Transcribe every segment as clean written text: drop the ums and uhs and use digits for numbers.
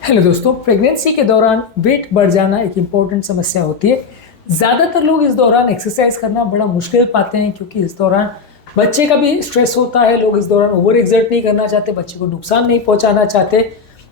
Hello दोस्तों, pregnancy के दौरान वेट बढ़ जाना एक इम्पोर्टेंट समस्या होती है। ज़्यादातर लोग इस दौरान एक्सरसाइज करना बड़ा मुश्किल पाते हैं क्योंकि इस दौरान बच्चे का भी स्ट्रेस होता है। लोग इस दौरान ओवर एक्सर्ट नहीं करना चाहते, बच्चे को नुकसान नहीं पहुंचाना चाहते।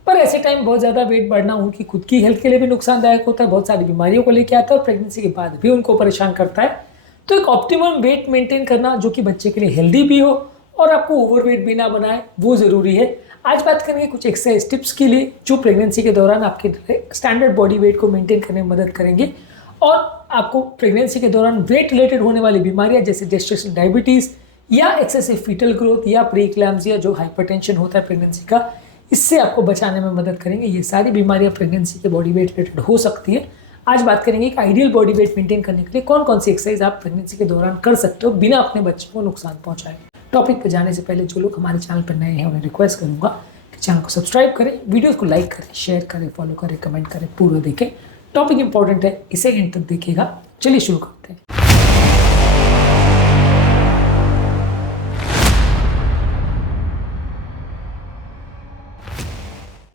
पर ऐसे टाइम बहुत ज़्यादा वेट बढ़ना उनकी खुद की हेल्थ के लिए भी नुकसानदायक होता है, बहुत सारी बीमारियों को लेकर आता है और प्रेगनेंसी के बाद भी उनको परेशान करता है। तो एक ऑप्टिमम वेट मेंटेन करना जो कि बच्चे के लिए हेल्दी भी हो और आपको ओवरवेट भी ना बनाए, वो ज़रूरी है। आज बात करेंगे कुछ एक्सरसाइज टिप्स के लिए जो प्रेगनेंसी के दौरान आपके स्टैंडर्ड बॉडी वेट को मेंटेन करने में मदद करेंगे और आपको प्रेगनेंसी के दौरान वेट रिलेटेड होने वाली बीमारियां जैसे जेस्टेशनल डायबिटीज़ या एक्सेसिव फीटल ग्रोथ या प्री इक्लैम्सिया जो हाइपरटेंशन होता है प्रेगनेंसी का, इससे आपको बचाने में मदद करेंगे। ये सारी बीमारियां प्रेगनेंसी के बॉडी वेट रिलेटेड हो सकती है। आज बात करेंगे एक आइडियल बॉडी वेट मेंटेन करने के लिए कौन कौन सी एक्सरसाइज आप प्रेगनेंसी के दौरान कर सकते हो बिना अपने बच्चे को नुकसान पहुंचाए। टॉपिक पर जाने से पहले जो लोग हमारे चैनल पर नए हैं उन्हें रिक्वेस्ट करूंगा कि चैनल को सब्सक्राइब करें, वीडियोस को लाइक करें, शेयर करें, फॉलो करें, कमेंट करें, पूरा देखें। टॉपिक इंपॉर्टेंट है, इसे एंड तक देखिएगा। चलिए शुरू करते हैं।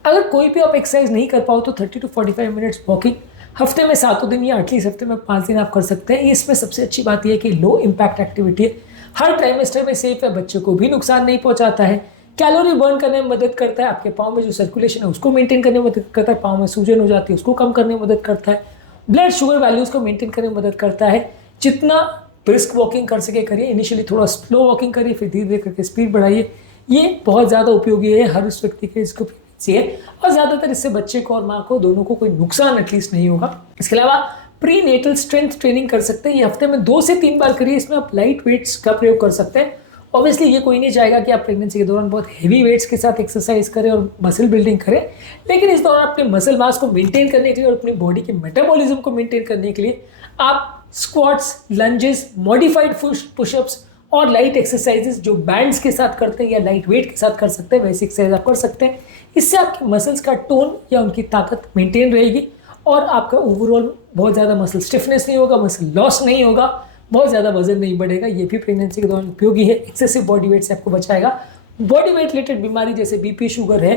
अगर कोई भी आप एक्सरसाइज नहीं कर पाओ तो 30 to 45 मिनट्स वॉकिंग हफ्ते में 7 दिन या एटलीस्ट हफ्ते में 5 दिन आप कर सकते हैं। इसमें सबसे अच्छी बात यह है कि लो इम्पैक्ट एक्टिविटी है, हर ट्राइमेस्टर में सेफ है, बच्चे को भी नुकसान नहीं पहुंचाता है, कैलोरी बर्न करने में मदद करता है, आपके पाँव में जो सर्कुलेशन है उसको मेंटेन करने में मदद करता है, पाँव में सूजन हो जाती है उसको कम करने में मदद करता है, ब्लड शुगर वैल्यूज़ को मेंटेन करने में मदद करता है। जितना ब्रिस्क वॉकिंग कर सके करिए, इनिशियली थोड़ा स्लो वॉकिंग करिए, फिर धीरे धीरे करके स्पीड बढ़ाइए। ये बहुत ज़्यादा उपयोगी है हर उस व्यक्ति के जिसको प्रेगनेंसी है और ज़्यादातर इससे बच्चे को और माँ को दोनों को कोई नुकसान एटलीस्ट नहीं होगा। इसके अलावा प्री नेटल स्ट्रेंथ ट्रेनिंग कर सकते हैं, ये हफ्ते में 2 से 3 बार करिए। इसमें आप लाइट वेट्स का प्रयोग कर सकते हैं। ऑब्वियसली ये कोई नहीं चाहेगा कि आप प्रेगनेंसी के दौरान बहुत हेवी वेट्स के साथ एक्सरसाइज करें और मसल बिल्डिंग करें, लेकिन इस दौरान अपने मसल मास को मेंटेन करने के लिए और अपनी बॉडी के मेटाबॉलिज्म को मेंटेन करने के लिए आप स्क्वाट्स, लंजेस, मॉडिफाइड पुशअप्स और लाइट एक्सरसाइजेस जो बैंड्स के साथ करते हैं या लाइट वेट के साथ कर सकते हैं, वैसी एक्सरसाइज आप कर सकते हैं। इससे आपके मसल्स का टोन या उनकी ताकत मेंटेन रहेगी और आपका ओवरऑल बहुत ज़्यादा मसल स्टिफनेस नहीं होगा, मसल लॉस नहीं होगा, बहुत ज़्यादा वजन नहीं बढ़ेगा। ये भी प्रेगनेंसी के दौरान उपयोगी है। एक्सेसिव बॉडी वेट से आपको बचाएगा। बॉडी वेट रिलेटेड बीमारी जैसे बीपी, शुगर है,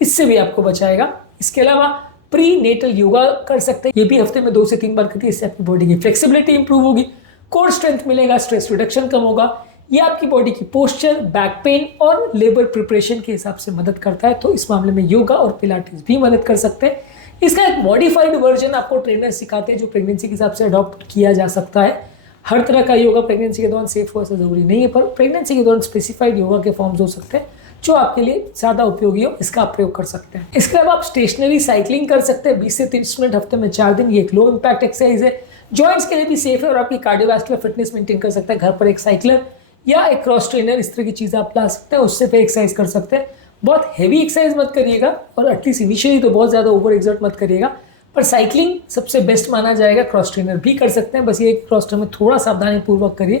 इससे भी आपको बचाएगा। इसके अलावा प्री नेटल योगा कर सकते हैं, ये भी हफ्ते में 2 से 3 बार करिए। इससे आपकी बॉडी की फ्लेक्सिबिलिटी इंप्रूव होगी, कोर स्ट्रेंथ मिलेगा, स्ट्रेस रिडक्शन कम होगा। ये आपकी बॉडी की पोस्चर, बैक पेन और लेबर प्रिपरेशन के हिसाब से मदद करता है, तो इस मामले में योगा और पिलाटेस भी मदद कर सकते हैं। इसका एक मॉडिफाइड वर्जन आपको ट्रेनर सिखाते हैं जो प्रेगनेंसी के हिसाब से अडॉप्ट किया जा सकता है। हर तरह का योगा प्रेगनेंसी के दौरान सेफ हो ऐसा जरूरी नहीं है, पर प्रेगनेंसी के दौरान स्पेसिफाइड योगा के फॉर्म्स हो सकते हैं जो आपके लिए ज़्यादा उपयोगी हो, इसका आप प्रयोग कर सकते हैं। इसके अलावा आप स्टेशनरी साइकिलिंग कर सकते हैं 20 से 30 मिनट हफ्ते में 4 दिन। ये एक लो इम्पैक्ट एक्सरसाइज है, जॉइंट्स के लिए भी सेफ है और आपकी कार्डियोवैस्कुलर फिटनेस मेंटेन कर सकता है। घर पर एक साइकिलर या एक क्रॉस ट्रेनर, इस तरह की चीज़ आप ला सकते हैं, उससे पे एक्सरसाइज कर सकते हैं। बहुत हैवी एक्सरसाइज मत करिएगा और एटलीस्ट इनिशियली तो बहुत ज़्यादा ओवर एक्सर्ट मत करिएगा, पर साइकिलिंग सबसे बेस्ट माना जाएगा। क्रॉस ट्रेनर भी कर सकते हैं, बस ये क्रॉस ट्रेनर में थोड़ा सावधानी पूर्वक करिए,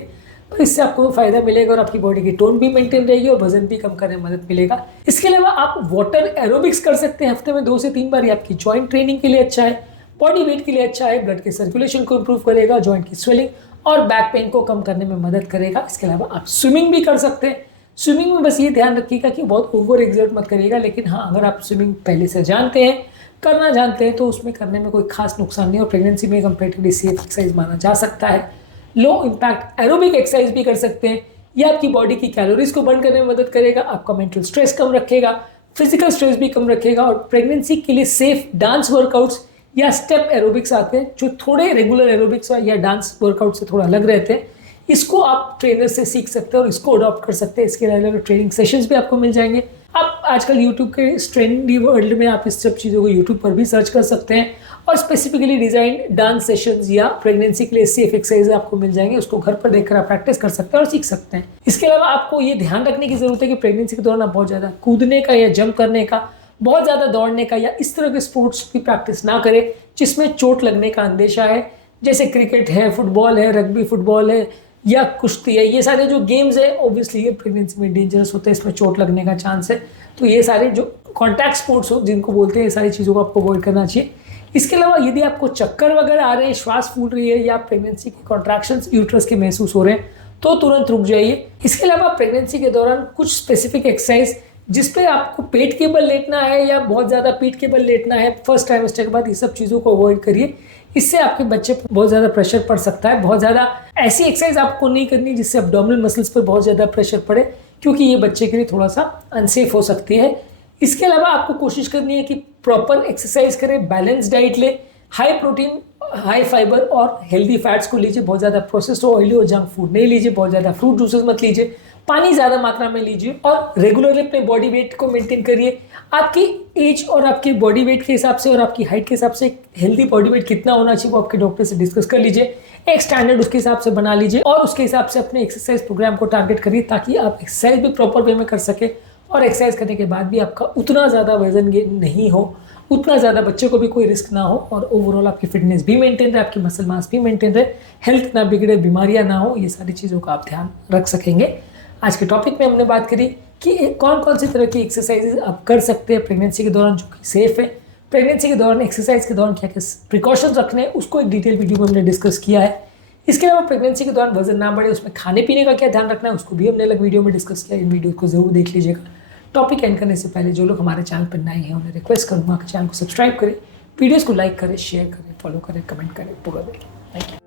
तो इससे आपको फायदा मिलेगा और आपकी बॉडी की टोन भी मेंटेन रहेगी और वजन भी कम करने में मदद मिलेगा। इसके अलावा आप वाटर एरोबिक्स कर सकते हैं हफ्ते में 2 से 3 बार। ये आपकी जॉइंट ट्रेनिंग के लिए अच्छा है, बॉडी वेट के लिए अच्छा है, ब्लड के सर्कुलेशन को इंप्रूव करेगा, जॉइंट की स्वेलिंग और बैक पेन को कम करने में मदद करेगा। इसके अलावा आप स्विमिंग भी कर सकते हैं। स्विमिंग में बस ये ध्यान रखिएगा कि बहुत ओवर एक्सर्ट मत करिएगा, लेकिन हाँ, अगर आप स्विमिंग पहले से जानते हैं, करना जानते हैं, तो उसमें करने में कोई खास नुकसान नहीं और प्रेगनेंसी में कंपैरेटिवली सेफ एक्सरसाइज माना जा सकता है। लो इम्पैक्ट एरोबिक एक्सरसाइज भी कर सकते हैं। ये आपकी बॉडी की कैलोरीज को बर्न करने में मदद करेगा, आपका मेंटल स्ट्रेस कम रखेगा, फिजिकल स्ट्रेस भी कम रखेगा और प्रेगनेंसी के लिए सेफ डांस वर्कआउट्स या स्टेप एरोबिक्स आते हैं जो थोड़े रेगुलर एरोबिक्स या डांस वर्कआउट से थोड़ा अलग रहते हैं। इसको आप ट्रेनर से सीख सकते हैं और इसको अडॉप्ट कर सकते हैं। इसके अलावा ट्रेनिंग सेशंस भी आपको मिल जाएंगे। आप आजकल YouTube के इस ट्रेंडी वर्ल्ड में आप इस सब चीज़ों को YouTube पर भी सर्च कर सकते हैं और स्पेसिफिकली डिजाइन डांस सेशंस या प्रेगनेंसी के लिए सेफ एक्सरसाइज आपको मिल जाएंगे। उसको घर पर देखकर आप प्रैक्टिस कर सकते हैं और सीख सकते हैं। इसके अलावा आपको ये ध्यान रखने की जरूरत है कि प्रेगनेंसी के दौरान आप बहुत ज़्यादा कूदने का या जंप करने का, बहुत ज़्यादा दौड़ने का या इस तरह के स्पोर्ट्स की प्रैक्टिस ना करें जिसमें चोट लगने का अंदेशा है, जैसे क्रिकेट है, फुटबॉल है, रग्बी फुटबॉल है या कुश्ती है। ये सारे जो गेम्स है ऑब्वियसली ये प्रेगनेंसी में डेंजरस होते हैं, इसमें चोट लगने का चांस है, तो ये सारे जो कॉन्टैक्ट स्पोर्ट्स हो जिनको बोलते हैं, ये सारी चीज़ों को आपको अवॉइड करना चाहिए। इसके अलावा यदि आपको चक्कर वगैरह आ रहे हैं, श्वास फूल रही है या प्रेगनेंसी के कॉन्ट्रैक्शंस यूट्रस के महसूस हो रहे हैं, तो तुरंत रुक जाइए। इसके अलावा प्रेगनेंसी के दौरान कुछ स्पेसिफिक एक्सरसाइज जिस पे आपको पेट के बल लेटना है या बहुत ज़्यादा पीठ के बल लेटना है फर्स्ट ट्राइमेस्टर के बाद, ये सब चीज़ों को अवॉइड करिए। इससे आपके बच्चे पर बहुत ज़्यादा प्रेशर पड़ सकता है। बहुत ज़्यादा ऐसी एक्सरसाइज आपको नहीं करनी जिससे एब्डोमिनल मसल्स पर बहुत ज़्यादा प्रेशर पड़े, क्योंकि ये बच्चे के लिए थोड़ा सा अनसेफ हो सकती है। इसके अलावा आपको कोशिश करनी है कि प्रॉपर एक्सरसाइज करें, बैलेंस डाइट ले, हाई प्रोटीन, हाई फाइबर और हेल्दी फैट्स को लीजिए। बहुत ज़्यादा प्रोसेस्ड ऑयली और जंक फूड नहीं लीजिए। बहुत ज़्यादा फ्रूट जूसेस मत लीजिए। पानी ज़्यादा मात्रा में लीजिए और रेगुलरली अपने बॉडी वेट को मेंटेन करिए। आपकी एज और आपके बॉडी वेट के हिसाब से और आपकी हाइट के हिसाब से हेल्दी बॉडी वेट कितना होना चाहिए वो आपके डॉक्टर से डिस्कस कर लीजिए। एक स्टैंडर्ड उसके हिसाब से बना लीजिए और उसके हिसाब से अपने एक्सरसाइज प्रोग्राम को टारगेट करिए, ताकि आप एक्सरसाइज भी प्रॉपर वे में कर सके और एक्सरसाइज करने के बाद भी आपका उतना ज़्यादा वजन गेन नहीं हो, उतना ज़्यादा बच्चे को भी कोई रिस्क ना हो और ओवरऑल आपकी फिटनेस भी मेंटेन रहे, आपकी मसल मास भी मेंटेन रहे, हेल्थ ना बिगड़े, बीमारियां ना हो। ये सारी चीज़ों का आप ध्यान रख सकेंगे। आज के टॉपिक में हमने बात करी कि कौन कौन सी तरह की एक्सरसाइजेज आप कर सकते हैं प्रेगनेंसी के दौरान जो कि सेफ है। प्रेगनेंसी के दौरान एक्सरसाइज के दौरान क्या क्या प्रिकॉशंस रखने हैं उसको एक डिटेल वीडियो में हमने डिस्कस किया है। इसके अलावा प्रेगनेंसी के दौरान वजन ना बढ़े उसमें खाने पीने का क्या ध्यान रखना है उसको भी हमने अलग वीडियो में डिस्कस किया। इन वीडियो को जरूर देख लीजिएगा। टॉपिक एंड करने से पहले जो लोग हमारे चैनल पर नए हैं उन्हें रिक्वेस्ट करूँगा कि चैनल को सब्सक्राइब करें, वीडियोज़ को लाइक करें, शेयर करें, फॉलो करें, कमेंट करें। पूरा देखें। Thank you.